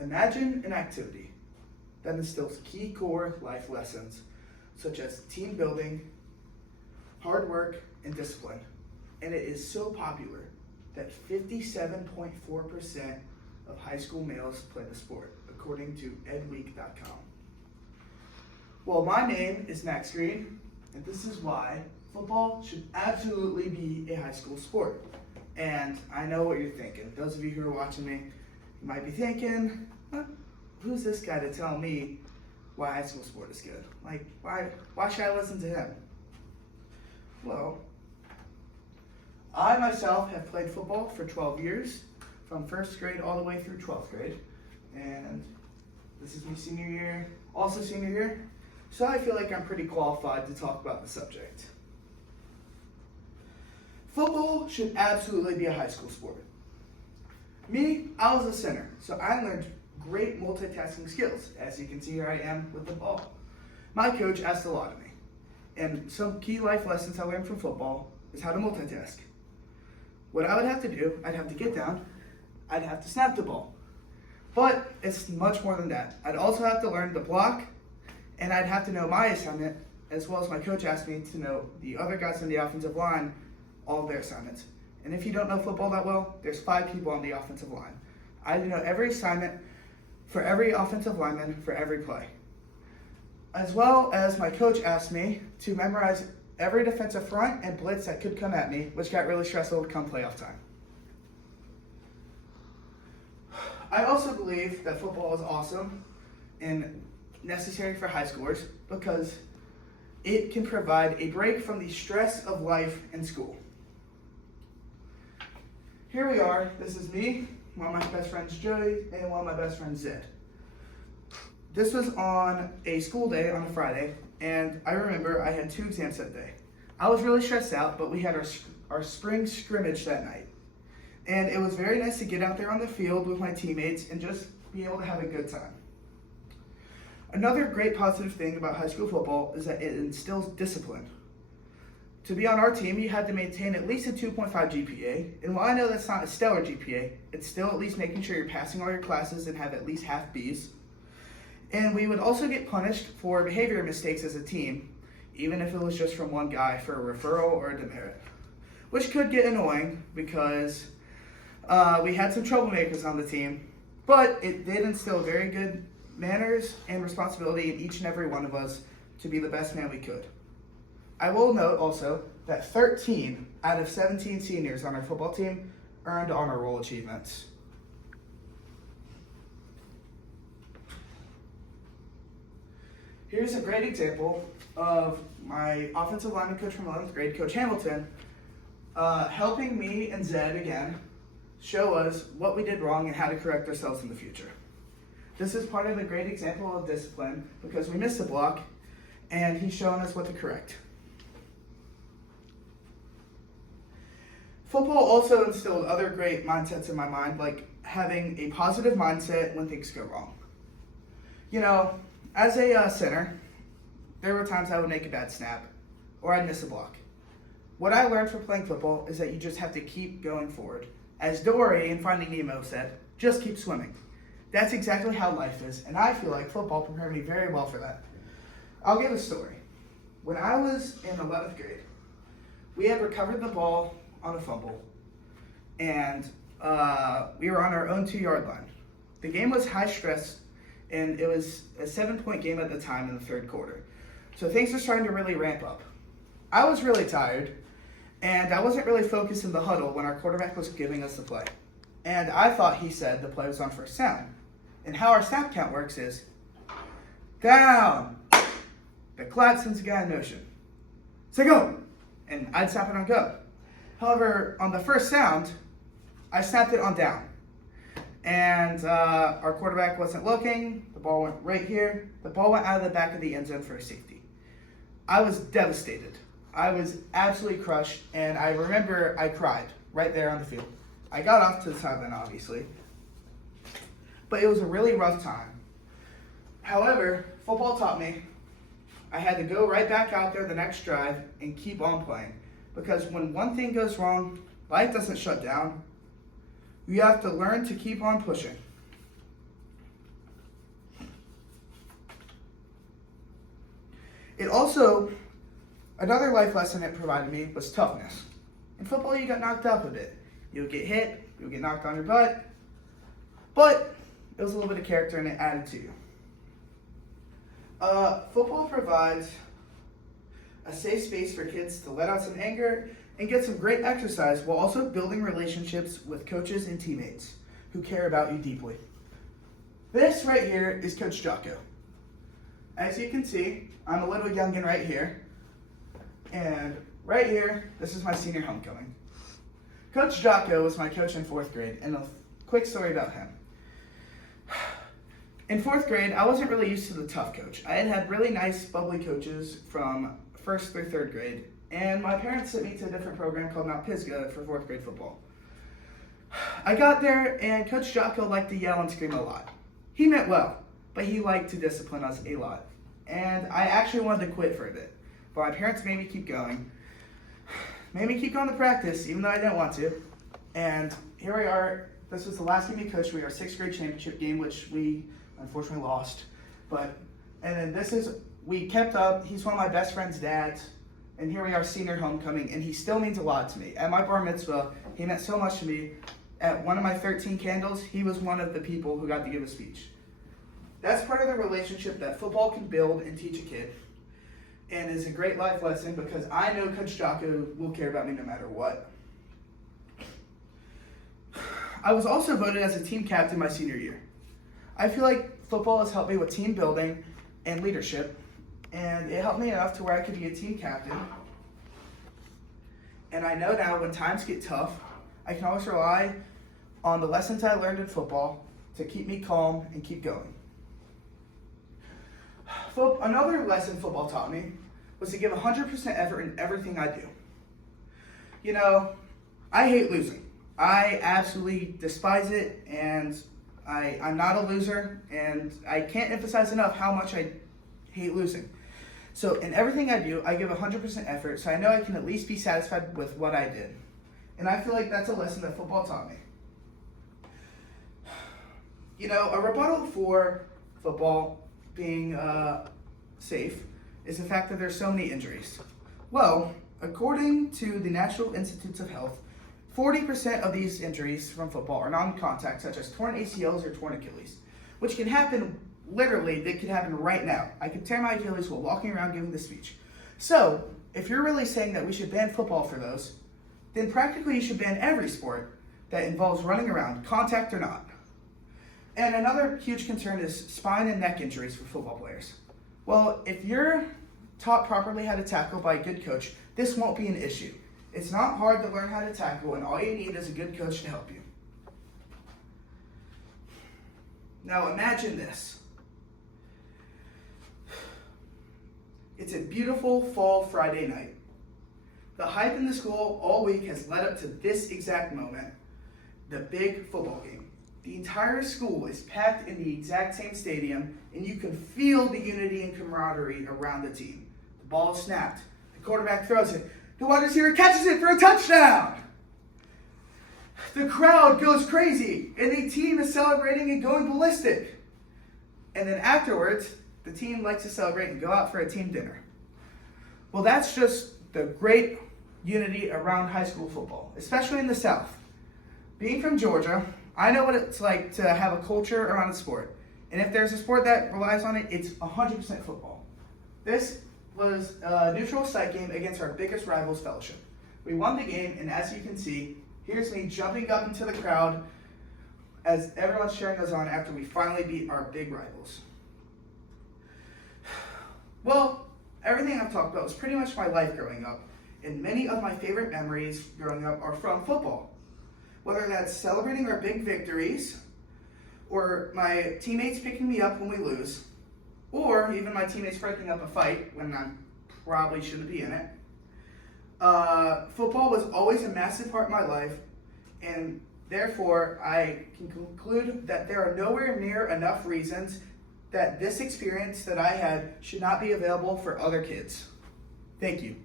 Imagine an activity that instills key core life lessons such as team building, hard work, and discipline. And it is so popular that 57.4% of high school males play the sport, according to edweek.com. Well, my name is Max Green, and this is why football should absolutely be a high school sport. And I know what you're thinking. Those of you who are watching me, you might be thinking, who's this guy to tell me why high school sport is good? Like, why should I listen to him? Well, I myself have played football for 12 years, from first grade all the way through 12th grade. And this is my senior year, also senior year. So I feel like I'm pretty qualified to talk about the subject. Football should absolutely be a high school sport. Me, I was a center, so I learned great multitasking skills. As you can see, here I am with the ball. My coach asked a lot of me, and some key life lessons I learned from football is how to multitask. What I would have to do, I'd have to get down, I'd have to snap the ball. But it's much more than that. I'd also have to learn to block, and I'd have to know my assignment, as well as my coach asked me to know the other guys on the offensive line, all of their assignments. And if you don't know football that well, there's 5 people on the offensive line. I had to know every assignment for every offensive lineman for every play. As well as my coach asked me to memorize every defensive front and blitz that could come at me, which got really stressful come playoff time. I also believe that football is awesome and necessary for high schoolers because it can provide a break from the stress of life and school. Here we are. This is me, one of my best friends, Joey, and one of my best friends, Zed. This was on a school day on a Friday, and I remember I had 2 exams that day. I was really stressed out, but we had our spring scrimmage that night. And it was very nice to get out there on the field with my teammates and just be able to have a good time. Another great positive thing about high school football is that it instills discipline. To be on our team, you had to maintain at least a 2.5 GPA, and while I know that's not a stellar GPA, it's still at least making sure you're passing all your classes and have at least half Bs. And we would also get punished for behavior mistakes as a team, even if it was just from one guy for a referral or a demerit, which could get annoying because we had some troublemakers on the team, but it did instill very good manners and responsibility in each and every one of us to be the best man we could. I will note also that 13 out of 17 seniors on our football team earned honor roll achievements. Here's a great example of my offensive lineman coach from 11th grade, Coach Hamilton, helping me and Zed again show us what we did wrong and how to correct ourselves in the future. This is part of a great example of discipline because we missed a block and he's showing us what to correct. Football also instilled other great mindsets in my mind, like having a positive mindset when things go wrong. You know, as a center, there were times I would make a bad snap or I'd miss a block. What I learned from playing football is that you just have to keep going forward. As Dory in Finding Nemo said, just keep swimming. That's exactly how life is, and I feel like football prepared me very well for that. I'll give a story. When I was in 11th grade, we had recovered the ball on a fumble, and we were on our own 2-yard line. The game was high stress, and it was a 7-point game at the time in the 3rd quarter. So things were starting to really ramp up. I was really tired, and I wasn't really focused in the huddle when our quarterback was giving us the play. And I thought he said the play was on first down. And how our snap count works is, down. The clap sends the guy in motion. Say go. And I'd snap it on go. However, on the first sound, I snapped it on down. And our quarterback wasn't looking. The ball went right here. The ball went out of the back of the end zone for a safety. I was devastated. I was absolutely crushed. And I remember I cried right there on the field. I got off to the sideline, obviously. But it was a really rough time. However, football taught me I had to go right back out there the next drive and keep on playing. Because when one thing goes wrong, life doesn't shut down. You have to learn to keep on pushing. It also, another life lesson it provided me was toughness. In football, you got knocked up a bit. You'll get hit, you'll get knocked on your butt, but it was a little bit of character and it added to you. Football provides a safe space for kids to let out some anger and get some great exercise while also building relationships with coaches and teammates who care about you deeply. This right here is Coach Jocko. As you can see, I'm a little youngin' right here. And right here, this is my senior homecoming. Coach Jocko was my coach in 4th grade, and a quick story about him. In 4th grade, I wasn't really used to the tough coach. I had really nice, bubbly coaches from 1st through 3rd grade, and my parents sent me to a different program called Mount Pisgah for 4th grade football. I got there, and Coach Jocko liked to yell and scream a lot. He meant well, but he liked to discipline us a lot. And I actually wanted to quit for a bit, but my parents made me keep going. Made me keep going to practice, even though I didn't want to. And here we are. This was the last game he coached me, our 6th grade championship game, which we unfortunately lost. And then we kept up. He's one of my best friend's dads. And here we are, senior homecoming, and he still means a lot to me. At my bar mitzvah, he meant so much to me. At one of my 13 candles, he was one of the people who got to give a speech. That's part of the relationship that football can build and teach a kid, and is a great life lesson because I know Coach Jocko will care about me no matter what. I was also voted as a team captain my senior year. I feel like football has helped me with team building and leadership, and it helped me enough to where I could be a team captain. And I know now when times get tough, I can always rely on the lessons I learned in football to keep me calm and keep going. Another lesson football taught me was to give 100% effort in everything I do. You know, I hate losing. I absolutely despise it, and I'm not a loser, and I can't emphasize enough how much I hate losing. So in everything I do, I give 100% effort, so I know I can at least be satisfied with what I did. And I feel like that's a lesson that football taught me. You know, a rebuttal for football being safe is the fact that there's so many injuries. Well, according to the National Institutes of Health, 40% of these injuries from football are non-contact, such as torn ACLs or torn Achilles, which can happen literally, they could happen right now. I could tear my Achilles while walking around giving the speech. So, if you're really saying that we should ban football for those, then practically you should ban every sport that involves running around, contact or not. And another huge concern is spine and neck injuries for football players. Well, if you're taught properly how to tackle by a good coach, this won't be an issue. It's not hard to learn how to tackle, and all you need is a good coach to help you. Now imagine this. It's a beautiful fall Friday night. The hype in the school all week has led up to this exact moment, the big football game. The entire school is packed in the exact same stadium, and you can feel the unity and camaraderie around the team. The ball is snapped. The quarterback throws it. The wide receiver catches it for a touchdown. The crowd goes crazy, and the team is celebrating and going ballistic. And then afterwards, the team likes to celebrate and go out for a team dinner. Well, that's just the great unity around high school football, especially in the South. Being from Georgia, I know what it's like to have a culture around a sport. And if there's a sport that relies on it, it's 100% football. This was a neutral site game against our biggest rivals, Fellowship. We won the game, and as you can see, here's me jumping up into the crowd as everyone's cheering us on after we finally beat our big rivals. Well, everything I've talked about was pretty much my life growing up, and many of my favorite memories growing up are from football. Whether that's celebrating our big victories, or my teammates picking me up when we lose, or even my teammates breaking up a fight when I probably shouldn't be in it. Football was always a massive part of my life, and therefore I can conclude that there are nowhere near enough reasons that this experience that I had should not be available for other kids. Thank you.